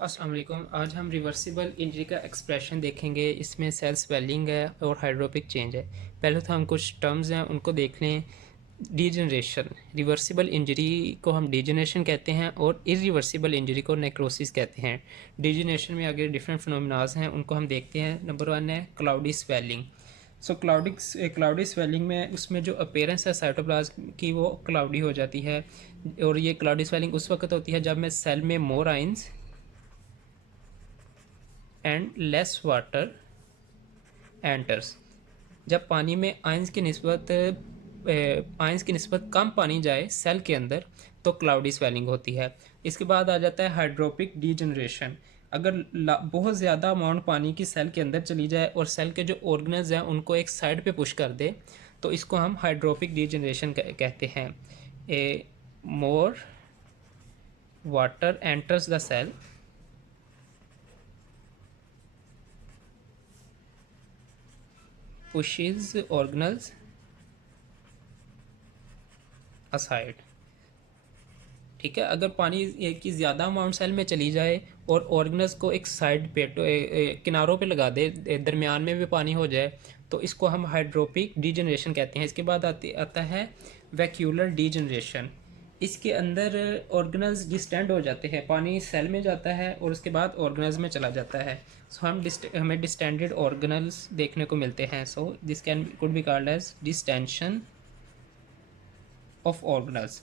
अस्सलाम वालेकुम। आज हम रिवर्सिबल इंजरी का एक्सप्रेशन देखेंगे। इसमें सेल स्वेलिंग है और हाइड्रोपिक चेंज है। पहले तो हम कुछ टर्म्स हैं उनको देख लें। डीजनरेशन, रिवर्सिबल इंजरी को हम डीजनरेशन कहते हैं और इरिवर्सिबल इंजरी को नेक्रोसिस कहते हैं। डीजनरेशन में आगे डिफरेंट फिनोमिनाज हैं, उनको हम देखते हैं। नंबर 1 है क्लाउडी स्वेलिंग। सो क्लाउडी स्वेलिंग में उसमें जो अपेयरेंस है साइटोप्लाज्म की वो क्लाउडी हो जाती है। और ये क्लाउडी स्वेलिंग उस वक्त होती है जब में सेल में more ions and less water enters. जब पानी में आयंस की निस्बत कम पानी जाए सेल के अंदर तो क्लाउडी स्वेलिंग होती है। इसके बाद आ जाता है हाइड्रोपिक डीजनरेशन। अगर बहुत ज़्यादा अमाउंट पानी की सेल के अंदर चली जाए और सेल के जो ऑर्गेनल्स हैं उनको एक साइड पे पुश कर दे तो इसको हम हाइड्रोपिक डीजनरेशन कहते हैं। A more water enters the cell pushes organelles aside। ठीक है, अगर पानी की ज़्यादा अमाउंट सेल में चली जाए और ऑर्गेनल्स को एक साइड पे किनारों पे लगा दे, दरमियान में भी पानी हो जाए तो इसको हम हाइड्रोपिक डीजनरेशन कहते हैं। इसके बाद आता है वैक्यूलर डीजनरेशन। इसके अंदर ऑर्गेनल्स डिस्टेंड हो जाते हैं, पानी सेल में जाता है और उसके बाद ऑर्गेनल्स में चला जाता है। सो हमें डिस्टेंडेड ऑर्गेनल्स देखने को मिलते हैं। So this can could be called as distension of organelles.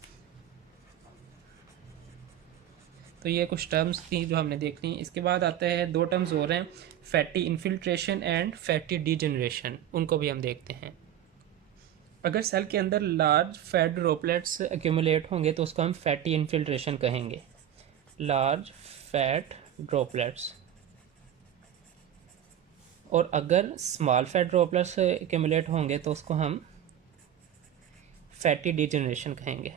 तो ये कुछ टर्म्स थी जो हमने देख ली। इसके बाद आते हैं दो टर्म्स और हैं, fatty infiltration and fatty degeneration. उनको भी हम देखते हैं। अगर सेल के अंदर लार्ज फैट ड्रॉपलेट्स एक्यूमुलेट होंगे तो उसको हम फैटी इन्फिल्ट्रेशन कहेंगे। Large fat droplets. और अगर स्मॉल फैट ड्रॉपलेट्स एक्यूमुलेट होंगे तो उसको हम फैटी डीजनरेशन कहेंगे।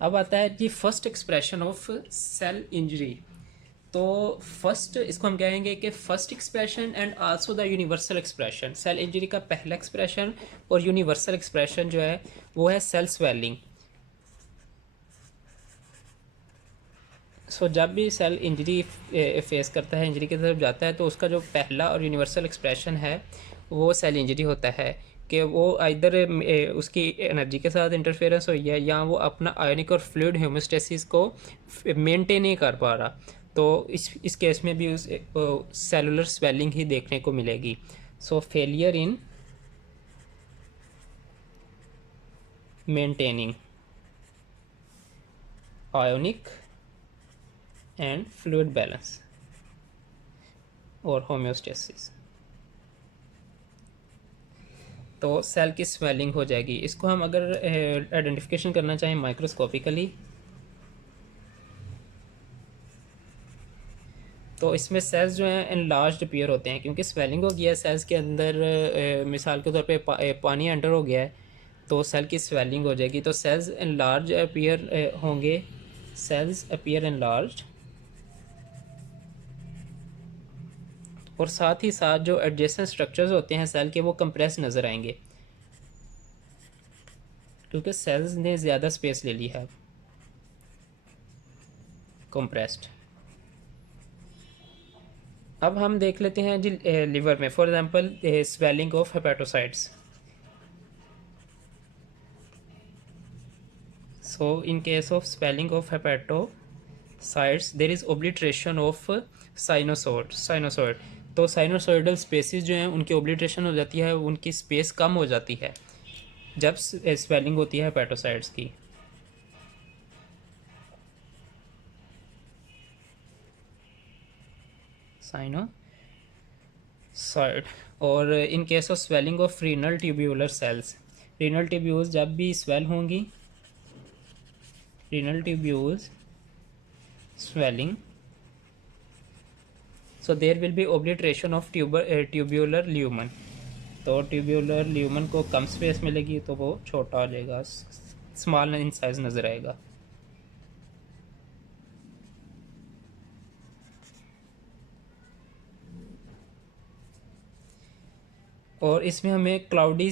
अब आता है जी first expression of cell injury. तो फर्स्ट इसको हम कहेंगे कि first expression and also the universal expression. Cell injury का पहला एक्सप्रेशन और यूनिवर्सल एक्सप्रेशन जो है वो है सेल स्वेलिंग। सो जब भी सेल इंजरी फेस करता है, इंजरी की तरफ जाता है, तो उसका जो पहला और यूनिवर्सल एक्सप्रेशन है वो सेल इंजरी होता है कि वो इधर उसकी एनर्जी के साथ इंटरफेरेंस हुई है या वो अपना आयोनिक और फ्लूइड होम्योस्टेसिस को मेंटेन नहीं कर पा रहा। तो इस केस में भी उस सेलुलर स्वेलिंग ही देखने को मिलेगी। सो failure in maintaining ionic and fluid balance और होम्योस्टेसिस, तो सेल की स्वेलिंग हो जाएगी। इसको हम अगर आइडेंटिफिकेशन करना चाहें माइक्रोस्कोपिकली तो इसमें सेल्स जो हैं एनलार्ज्ड अपीयर होते हैं क्योंकि स्वेलिंग हो गया है सेल्स के अंदर। मिसाल के तौर पे पानी एंटर हो गया है तो सेल की स्वेलिंग हो जाएगी। तो सेल्स एनलार्ज अपीयर होंगे, सेल्स अपीयर एनलार्ज्ड। और साथ ही साथ जो एडजेसेंट स्ट्रक्चर्स होते हैं सेल के वो कंप्रेस नज़र आएंगे क्योंकि सेल्स ने ज़्यादा स्पेस ले ली है, कंप्रेस्ड। अब हम देख लेते हैं जी लिवर में for example swelling of hepatocytes. So in case of swelling of hepatocytes there is obliteration of sinusoid. तो साइनोसॉइडल स्पेसिस जो हैं उनकी ओब्लिट्रेशन हो जाती है, उनकी स्पेस कम हो जाती है जब स्वेलिंग होती है हेपेटोसाइट्स की। साइनोसॉइड। और in case of swelling of renal tubular cells, renal tubules जब भी स्वेल होंगी, renal tubules swelling, so there will be obliteration of tubular lumen। तो ट्यूब्यूलर ल्यूमन को कम स्पेस मिलेगी तो वो छोटा हो जाएगा, स्मॉल इन साइज नज़र आएगा। और इसमें हमें क्लाउडी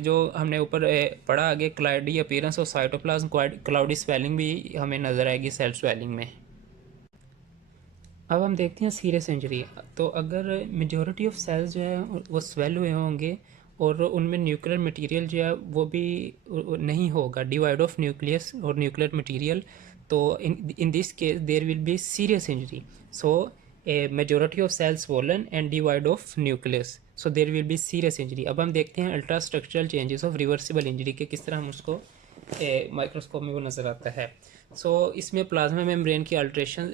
जो हमने ऊपर पढ़ा आगे, क्लाउडी अपीयरेंस और साइटोप्लाज्म क्लाउडी स्वेलिंग भी हमें नज़र आएगी सेल स्वेलिंग में। अब हम देखते हैं सीरियस इंजरी। तो अगर मेजॉरिटी ऑफ सेल्स जो है वो स्वेल हुए होंगे और उनमें न्यूक्लियर मटेरियल जो है वो भी नहीं होगा, डिवाइड ऑफ न्यूक्लियस और न्यूक्लियर मटेरियल, तो in this case there will be serious injury. So a majority of cells swollen and divide of nucleus, so there will be serious injury. अब हम देखते हैं ultra structural changes of reversible injury के किस तरह हम उसको माइक्रोस्कोप में वो नज़र आता है। इसमें प्लाज्मा मेम्ब्रेन की अल्ट्रेशन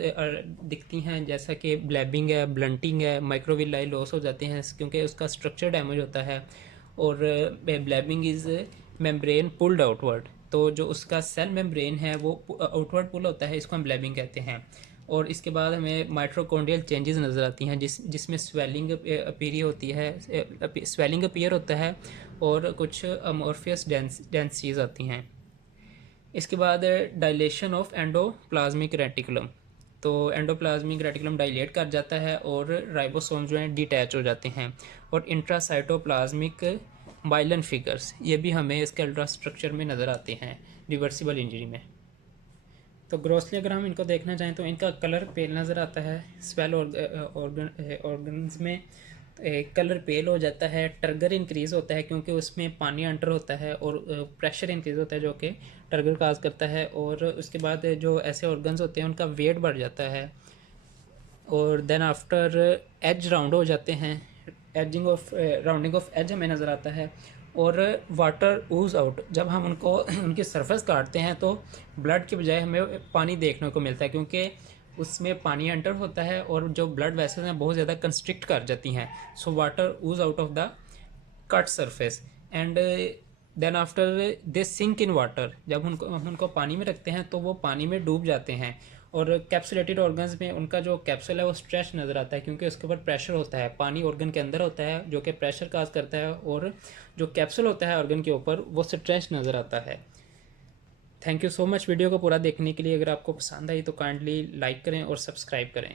दिखती हैं, जैसा कि ब्लैबिंग है, ब्लंटिंग है, माइक्रोविलाई लॉस हो जाते हैं क्योंकि उसका स्ट्रक्चर डैमेज होता है। और ब्लैबिंग इज़ मेम्ब्रेन पुल्ड आउटवर्ड, तो जो उसका सेल मेम्ब्रेन है वो आउटवर्ड पुल होता है, इसको हम ब्लैबिंग कहते हैं। और इसके बाद हमें माइट्रोकॉन्ड्रियल चेंजेस नज़र आती हैं जिसमें स्वेलिंग अपीयर होती है, स्वेलिंग अपीयर होता है और कुछ अमॉर्फियस डेंसिटीज आती हैं। इसके बाद डायलेशन ऑफ एंडोप्लाज्मिक रेटिकुलम, तो एंडोप्लाज्मिक रेटिकुलम डायलेट कर जाता है और राइबोसोम जो हैं डिटैच हो जाते हैं। और इंट्रासाइटोप्लाज्मिक बाइलन फिगर्स, ये भी हमें इसके अल्ट्रा स्ट्रक्चर में नज़र आते हैं रिवर्सिबल इंजरी में। तो ग्रोसली अगर हम इनको देखना चाहें तो इनका कलर पेल नज़र आता है। स्वेल ऑर्गन्स में कलर पेल हो जाता है, टर्गर इंक्रीज़ होता है क्योंकि उसमें पानी अंडर होता है और प्रेशर इंक्रीज़ होता है जो कि टर्गर काज करता है। और उसके बाद जो ऐसे ऑर्गन्स होते हैं उनका वेट बढ़ जाता है। और देन आफ्टर एज राउंड हो जाते हैं, राउंडिंग ऑफ एज हमें नज़र आता है। और वाटर ऊज आउट, जब हम उनको उनकी सरफेस काटते हैं तो ब्लड के बजाय हमें पानी देखने को मिलता है क्योंकि उसमें पानी एंटर होता है और जो ब्लड वेसल्स हैं बहुत ज़्यादा कंस्ट्रिक्ट कर जाती हैं। So water ooze out of the cut surface and then after they sink in water, जब हम उनको पानी में रखते हैं तो वो पानी में डूब जाते हैं। और कैप्सुलेटेड ऑर्गन्स में उनका जो कैप्सूल है वो स्ट्रेच नज़र आता है क्योंकि उसके ऊपर प्रेशर होता है, पानी ऑर्गन के अंदर होता है जो कि प्रेशर काज करता है और जो कैप्सूल होता है ऑर्गन के ऊपर वो स्ट्रेच नज़र आता है। Thank you so much video को पूरा देखने के लिए। अगर आपको पसंद आई तो काइंडली लाइक करें और सब्सक्राइब करें।